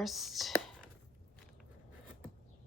first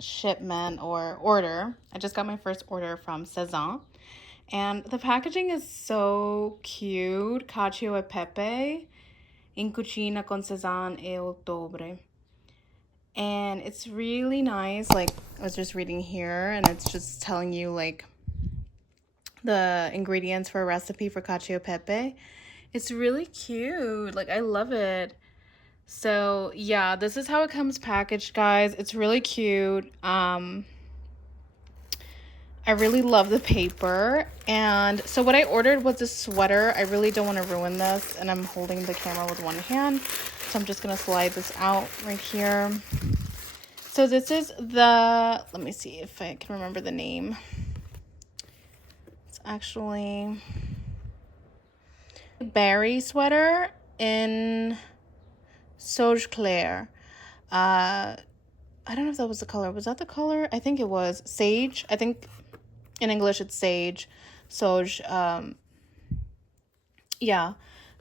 shipment or order. I just got my first order from Sézane. And the packaging is so cute. Cacio e pepe in cucina con Sézane e ottobre. And it's really nice. Like, I was just reading here, and it's just telling you, like, the ingredients for a recipe for cacio e pepe. It's really cute. Like, I love it. So, yeah, this is how it comes packaged, guys. It's really cute. I really love the paper. And so what I ordered was a sweater. I really don't want to ruin this, and I'm holding the camera with one hand. So I'm just going to slide this out right here. So this is the, let me see if I can remember the name. It's actually berry sweater in Sauge Clair. I don't know if that was the color. Was that the color? I think it was. Sage. I think in English it's sage. Sauge. Yeah.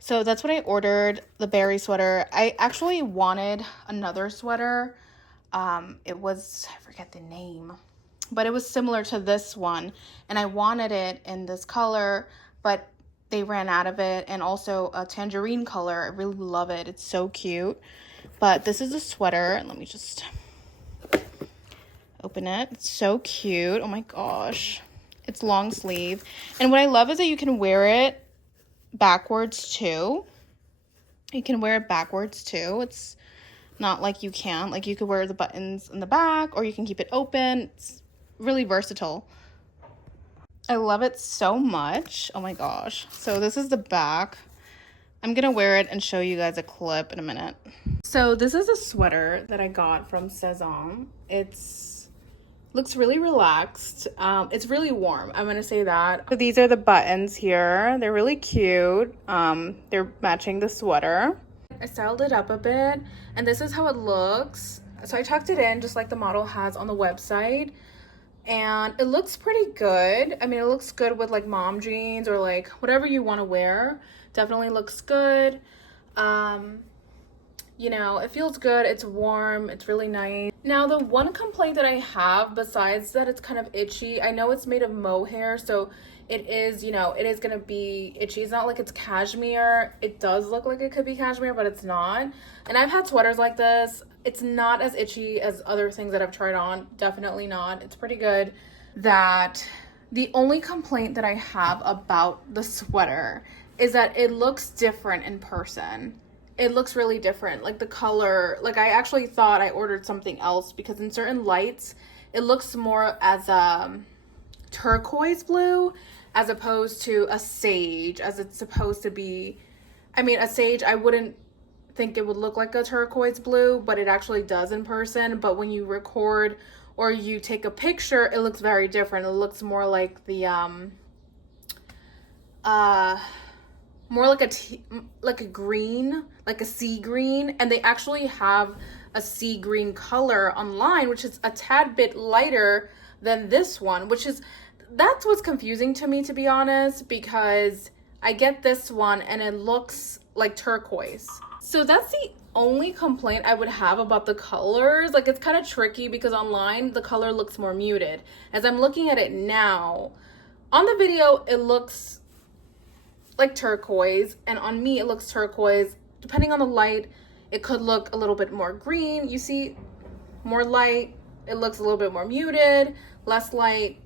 So that's what I ordered, the berry sweater. I actually wanted another sweater. It was, I forget the name, but it was similar to this one. And I wanted it in this color, but they ran out of it. And also a tangerine color. I really love it. It's so cute. But this is a sweater. Let me just open it. It's so cute. Oh my gosh. It's long sleeve. And what I love is that you can wear it backwards too. You can wear it backwards too. It's not like you can't. Like, you could wear the buttons in the back, or you can keep it open. It's really versatile. I love it so much. Oh my gosh. So this is the back. I'm gonna wear it and show you guys a clip in a minute. So this is a sweater that I got from Sézane. Looks really relaxed. It's really warm, I'm gonna say that. So these are the buttons here. They're really cute. They're matching the sweater. I styled it up a bit, and this is how it looks. So I tucked it in just like the model has on the website, and it looks pretty good. I mean, it looks good with like mom jeans or like whatever you want to wear. Definitely looks good. You know, it feels good. It's warm. It's really nice. Now, the one complaint that I have, besides that it's kind of itchy, I know it's made of mohair, so it is, you know, it is going to be itchy. It's not like it's cashmere. It does look like it could be cashmere, but it's not. And I've had sweaters like this. It's not as itchy as other things that I've tried on. Definitely not. It's pretty good. That the only complaint that I have about the sweater is that it looks different in person. It looks really different. Like the color, like I actually thought I ordered something else, because in certain lights, it looks more as a turquoise blue as opposed to a sage, as it's supposed to be. I mean, a sage, I wouldn't think it would look like a turquoise blue, but it actually does in person. But when you record or you take a picture, it looks very different. It looks more like the more like a green, like a sea green. And they actually have a sea green color online, which is a tad bit lighter than this one, that's what's confusing to me, to be honest, because I get this one and it looks like turquoise. So that's the only complaint I would have about the colors. Like, it's kind of tricky because online the color looks more muted. As I'm looking at it now, on the video it looks like turquoise, and on me it looks turquoise. Depending on the light, it could look a little bit more green. You see, more light, it looks a little bit more muted. Less light,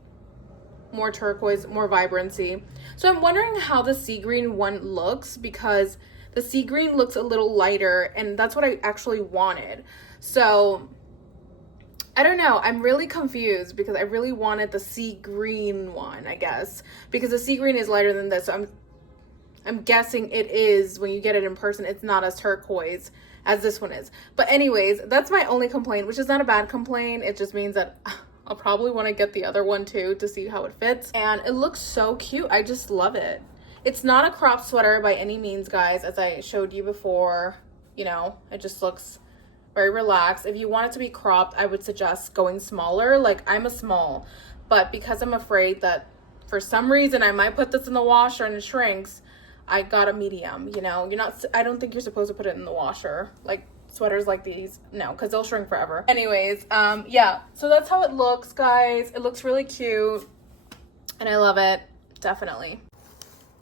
more turquoise, more vibrancy. So I'm wondering how the sea green one looks, because the sea green looks a little lighter, and that's what I actually wanted. So I don't know. I'm really confused because I really wanted the sea green one, I guess, because the sea green is lighter than this. So I'm guessing it is, when you get it in person, it's not as turquoise as this one is. But anyways, that's my only complaint, which is not a bad complaint. It just means that I'll probably want to get the other one too to see how it fits. And it looks so cute. I just love it. It's not a crop sweater by any means, guys, as I showed you before. You know, it just looks very relaxed. If you want it to be cropped, I would suggest going smaller. Like, I'm a small, but because I'm afraid that for some reason I might put this in the washer and it shrinks, I got a medium. You know, I don't think you're supposed to put it in the washer. Like, sweaters like these. No, because they'll shrink forever. Anyways, yeah, so that's how it looks, guys. It looks really cute and I love it, definitely.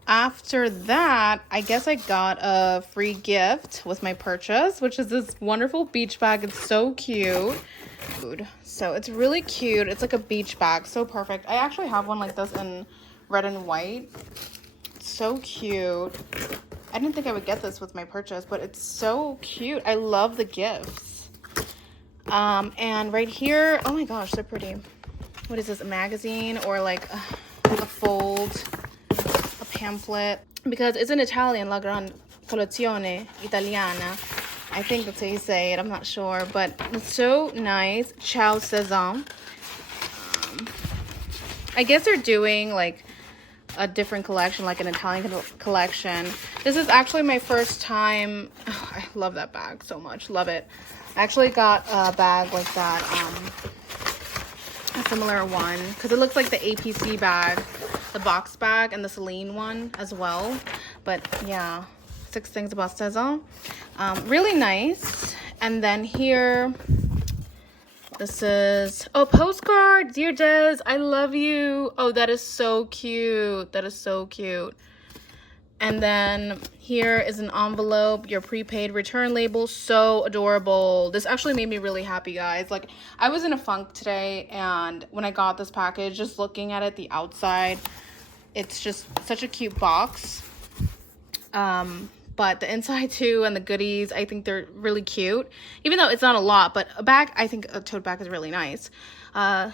After that, I guess I got a free gift with my purchase, which is this wonderful beach bag. It's so cute. So it's really cute. It's like a beach bag, so perfect. I actually have one like this in red and white. It's so cute. I didn't think I would get this with my purchase, but it's so cute. I love the gifts. And right here, oh my gosh, so pretty. What is this, a magazine or like a fold, a pamphlet? Because it's in Italian, La Gran Collezione Italiana. I think that's how you say it, I'm not sure, but it's so nice. Ciao Sézane. I guess they're doing like a different collection, like an Italian collection. This is actually my first time. Oh, I love that bag so much, love it. I actually got a bag like that, a similar one, because it looks like the APC bag, the box bag, and the Celine one as well. But yeah, 6 things about Sézane. Really nice. And then here, this is, oh, Postcard. Dear Des, I love you. Oh, that is so cute. That is so cute. And then here is an envelope, your prepaid return label. So adorable. This actually made me really happy, guys. Like, I was in a funk today, and when I got this package, just looking at it, the outside, it's just such a cute box. But the inside too, and the goodies, I think they're really cute. Even though it's not a lot, but a bag, I think a tote bag is really nice. 5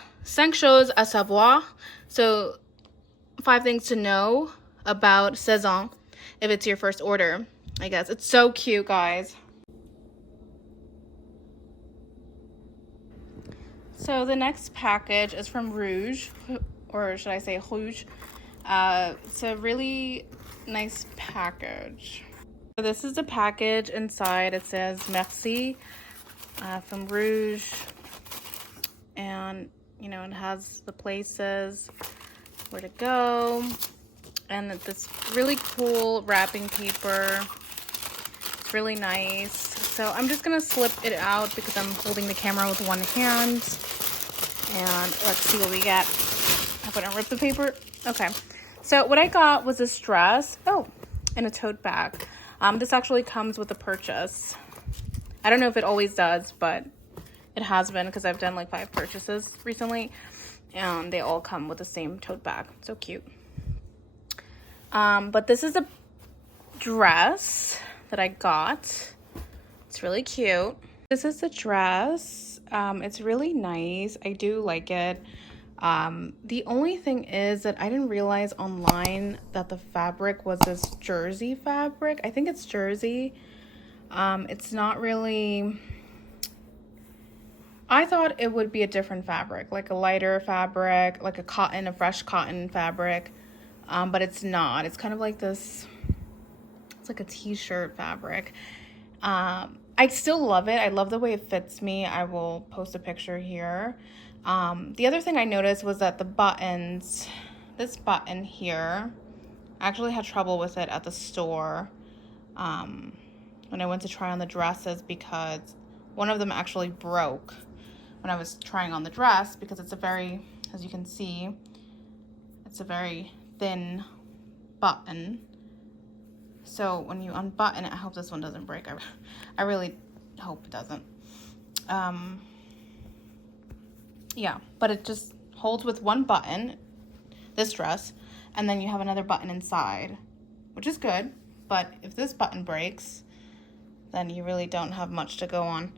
choses à savoir. So 5 things to know about Sézane if it's your first order, I guess. It's so cute, guys. So the next package is from Rouge, or should I say Rouge. It's a really nice package. So this is the package inside. It says merci from Rouge, and you know, it has the places where to go, and this really cool wrapping paper. It's really nice. So I'm just gonna slip it out because I'm holding the camera with one hand, and let's see what we get. I'm gonna rip the paper. Okay, so what I got was this dress, in a tote bag. This actually comes with a purchase. I don't know if it always does, but it has been, because I've done like 5 purchases recently, and they all come with the same tote bag. So cute. But this is a dress that I got. It's really cute. This is the dress. It's really nice. I do like it. The only thing is that I didn't realize online that the fabric was this jersey fabric. I think it's jersey. It's not really, I thought it would be a different fabric, like a lighter fabric, like a fresh cotton fabric. But it's not. It's kind of like this, it's like a t-shirt fabric. I still love it. I love the way it fits me. I will post a picture here. The other thing I noticed was that the buttons, this button here, I actually had trouble with it at the store when I went to try on the dresses, because one of them actually broke when I was trying on the dress, because it's a very, as you can see, it's a very thin button. So when you unbutton it, I hope this one doesn't break. I really hope it doesn't. Yeah, but it just holds with one button, this dress, and then you have another button inside, which is good. But if this button breaks, then you really don't have much to go on.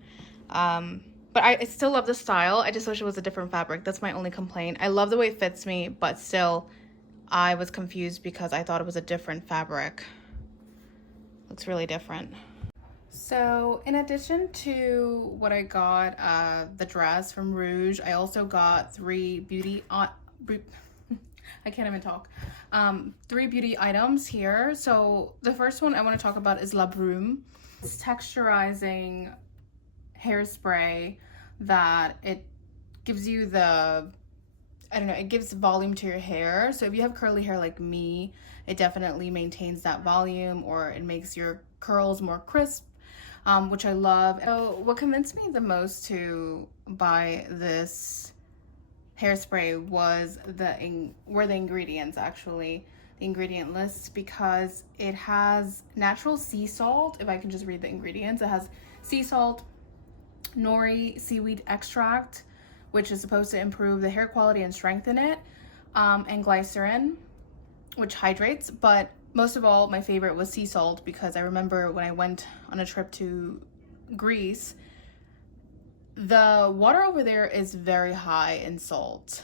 But I still love the style. I just wish it was a different fabric. That's my only complaint. I love the way it fits me, but still, I was confused because I thought it was a different fabric. Looks really different. So in addition to what I got, the dress from Rouge, I also got 3 beauty, I can't even talk, 3 beauty items here. So the first one I want to talk about is La Brume. It's texturizing hairspray that it gives you the, I don't know, it gives volume to your hair. So if you have curly hair like me, it definitely maintains that volume, or it makes your curls more crisp. which I love. So what convinced me the most to buy this hairspray were the ingredients, actually, the ingredient list, because it has natural sea salt. If I can just read the ingredients, it has sea salt, nori, seaweed extract, which is supposed to improve the hair quality and strengthen it, and glycerin, which hydrates. But most of all, my favorite was sea salt, because I remember when I went on a trip to Greece, the water over there is very high in salt.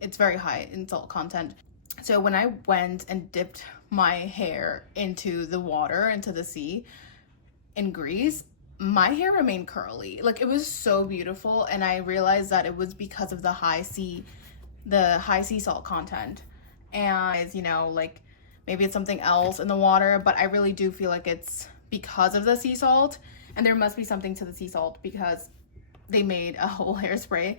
It's very high in salt content. So when I went and dipped my hair into the water, into the sea in Greece, my hair remained curly. Like, it was so beautiful, and I realized that it was because of the high sea salt content. And, you know, like, maybe it's something else in the water, but I really do feel like it's because of the sea salt. And there must be something to the sea salt, because they made a whole hairspray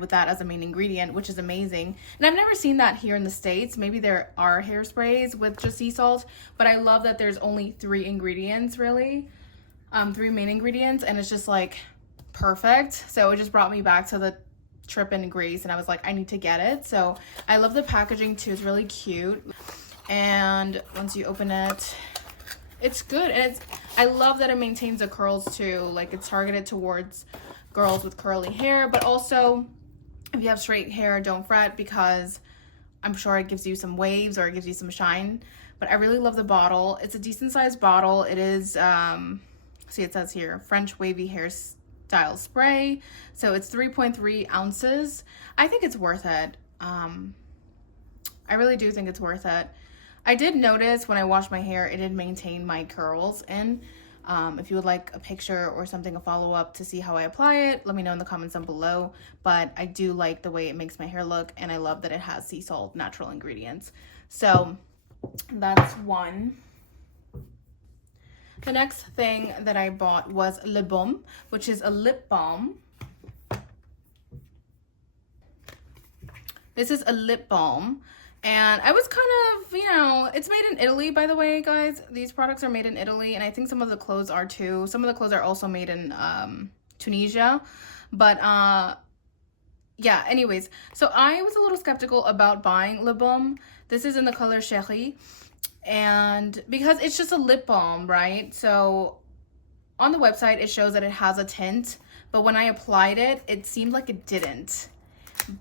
with that as a main ingredient, which is amazing. And I've never seen that here in the States. Maybe there are hairsprays with just sea salt, but I love that there's only 3 ingredients, really, 3 main ingredients, and it's just like perfect. So it just brought me back to the trip in Greece, and I was like, I need to get it. So I love the packaging too. It's really cute, and once you open it, it's good. And I love that it maintains the curls too. Like, it's targeted towards girls with curly hair, but also if you have straight hair, don't fret, because I'm sure it gives you some waves or it gives you some shine. But I really love the bottle. It's a decent sized bottle. It is see, it says here French wavy hairstyle spray, so it's 3.3 ounces. I think it's worth it. I really do think it's worth it. I did notice when I washed my hair, it did maintain my curls. And if you would like a picture or something, a follow-up to see how I apply it, let me know in the comments down below. But I do like the way it makes my hair look, and I love that it has sea salt, natural ingredients. So that's one. The next thing that I bought was Le Baume, which is a lip balm. This is a lip balm. And I was kind of, you know, it's made in Italy, by the way, guys. These products are made in Italy, and I think some of the clothes are too. Some of the clothes are also made in Tunisia. But yeah, anyways. So I was a little skeptical about buying Le Baume. This is in the color Chérie. And because it's just a lip balm, right? So on the website, it shows that it has a tint. But when I applied it, it seemed like it didn't.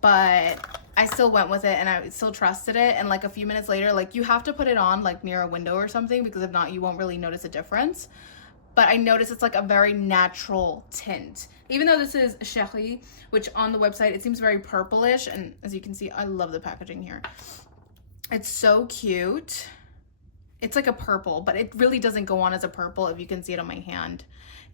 But I still went with it, and I still trusted it. And like a few minutes later, like, you have to put it on like near a window or something, because if not, you won't really notice a difference. But I noticed it's like a very natural tint, even though this is Chérie, which on the website it seems very purplish. And as you can see, I love the packaging here. It's so cute. It's like a purple, but it really doesn't go on as a purple. If you can see it on my hand,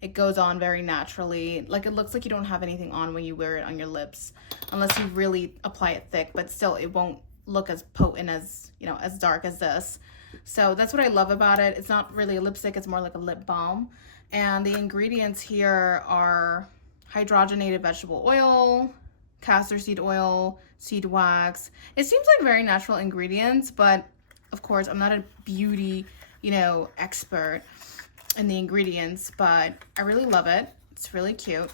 it goes on very naturally. Like, it looks like you don't have anything on when you wear it on your lips, unless you really apply it thick, but still it won't look as potent as, you know, as dark as this. So that's what I love about it. It's not really a lipstick, it's more like a lip balm. And the ingredients here are hydrogenated vegetable oil, castor seed oil, seed wax. It seems like very natural ingredients, but of course I'm not a beauty, you know, expert in the ingredients, but I really love it. It's really cute.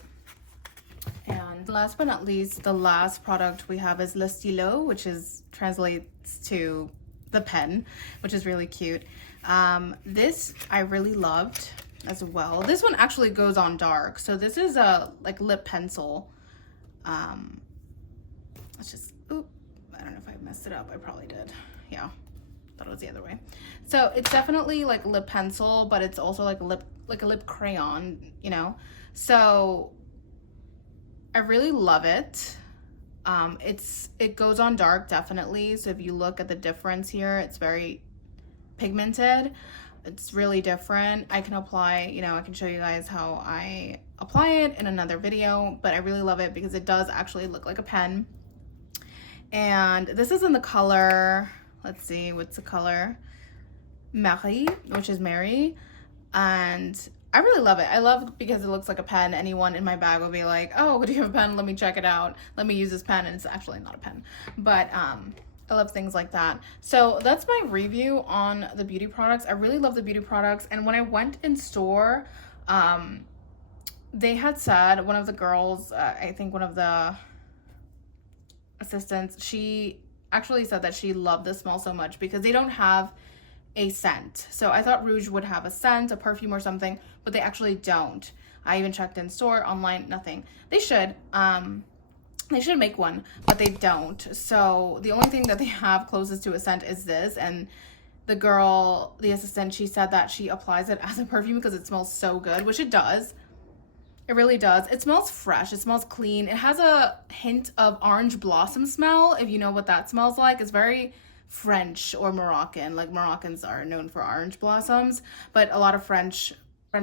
And last but not least, the last product we have is Le Stylo, which translates to the pen, which is really cute. This I really loved as well. This one actually goes on dark. So this is a like lip pencil. Let's just, oop, I don't know if I messed it up. I probably did. Yeah, thought it was the other way. So it's definitely like lip pencil, but it's also like a lip crayon, you know? So I really love it. It goes on dark, definitely. So if you look at the difference here, it's very pigmented. It's really different. I can apply, you know, I can show you guys how I apply it in another video, but I really love it because it does actually look like a pen. And this is in the color, let's see, what's the color? Marie, which is Mary. And I really love it. I love it because it looks like a pen. Anyone in my bag will be like, oh, do you have a pen? Let me check it out. Let me use this pen. And it's actually not a pen. But I love things like that. So that's my review on the beauty products. I really love the beauty products. And when I went in store, they had said, one of the girls, I think one of the assistants, she actually said that she loved the smell so much because they don't have a scent. So I thought Rouge would have a scent, a perfume or something, but they actually don't. I even checked in store, online, nothing. They should. They should make one, but they don't. So the only thing that they have closest to a scent is this. And the girl, the assistant, she said that she applies it as a perfume because it smells so good, which it does. It really does. It smells fresh. It smells clean. It has a hint of orange blossom smell, if you know what that smells like. It's very French or Moroccan. Like, Moroccans are known for orange blossoms, but a lot of French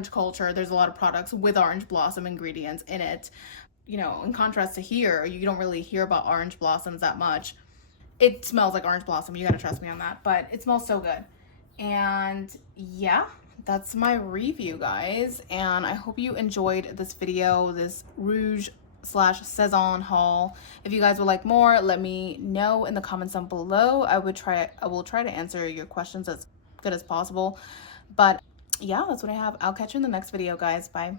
culture, there's a lot of products with orange blossom ingredients in it. You know, in contrast to here, you don't really hear about orange blossoms that much. It smells like orange blossom. You gotta trust me on that. But it smells so good. And yeah, that's my review, guys. And I hope you enjoyed this video, this Rouge / Sézane haul. If you guys would like more, let me know in the comments down below. I will try to answer your questions as good as possible. But yeah, that's what I have. I'll catch you in the next video, guys. Bye.